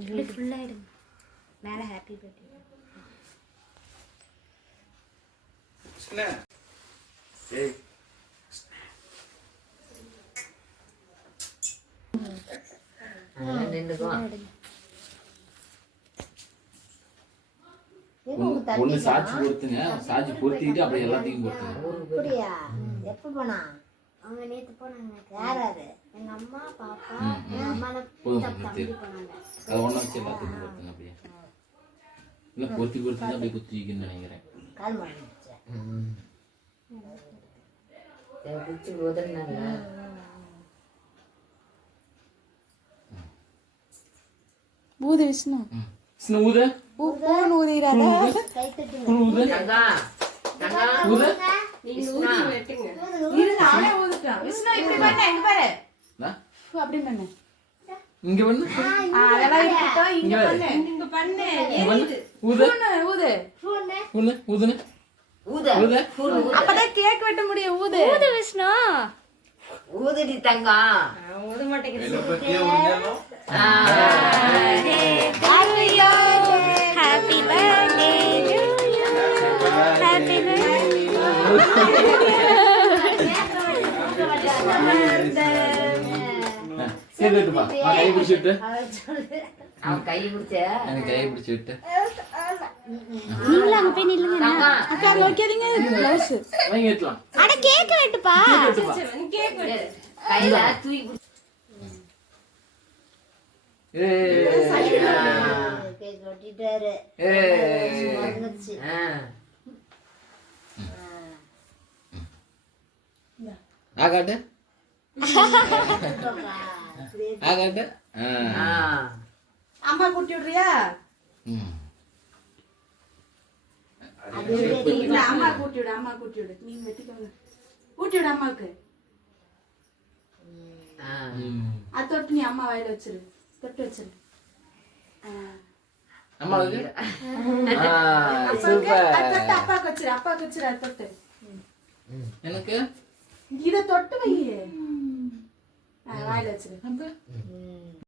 இப்படி ஃபுல்லாக எடுங்க. மேலே ஹாப்பி பர்த்டே. ஒண்ணு சாட்சி பொறுத்துங்க, சாட்சி பொறுத்திட்டு அப்படியே எல்லாத்தையும் பொறுத்துங்க. அப்படியா? எப்ப போனா? அவங்க நேற்று போனாங்க. யாராரு? எங்கள் அம்மா பாப்பா எங்கள் அம்மா தம்பி போனாங்க. அதை ஒன்றா வச்சு எல்லாத்தையும் பொறுத்துங்க அப்படியே. இல்லை பொறுத்தி பொறுத்தி தான் அப்படியே குத்தி வைக்கணும்னு நினைக்கிறேன். கால் மாட்டிச்சு. குச்சி உதறினாங்க. ஊது விஷ்ணு. விஷ்ணு ஊது. பூன் ஊதிராத. கை தட்டு. ஊது. தங்கா தங்கா ஊது. நீங்க ஊதி வெட்டுங்க. இரு நானே ஊதுறேன். விஷ்ணு இப்படி பண்ணு, இங்க பாரு. அப்படி பண்ணு. இங்க பண்ணு. அதெல்லாம் இருக்கட்டும், இங்க பண்ணு. இங்க பண்ணு. ஊது. ஊது. ஊது. ஊதுனே. ஊத ஊது. அப்பதான் கேக் வெட்ட முடியும். ஊது. ஊது விஷ்ணு. ஊதுடி தங்கா. ஊத மாட்டேங்குது. Happy birthday to you. Happy சரி விட்டுப்பா. கை பிடிச்சி விட்டு. அவன் கை பிடிச்ச எனக்கு கையை பிடிச்சி விட்டு. நீங்களும் அங்க போய் நில்லுங்க. தங்கா அக்கா வைக்காதீங்க. ப்ளவுஸ். வாங்கி வைக்கலாம். அட கேக் வெட்டுப்பா. கேக் கையில தூக்கி பிடிச்சு. கேக் வெட்டிட்டாரு. மறந்துச்சு. ஆகாட்டு. ஆகாட்டு. அம்மா கூட்டி விடுறியா? இல்ல அம்மா கூட்டி விடு. அம்மா கூட்டி விடு. நீங்க வெட்டிக்கோங்க. கூட்டி விடு அம்மாவுக்கு. அது தொட்டு நீ அம்மா வாயில வச்சிரு. தொட்டு வச்சிரு. அம்மாவுக்கு. அது தொட்டு அப்பாவுக்கு வச்சிரு. அப்பாவுக்கு வச்சிரு. அது தொட்டு எனக்கு இத தொட்டு வை. வாயில வச்சிரு.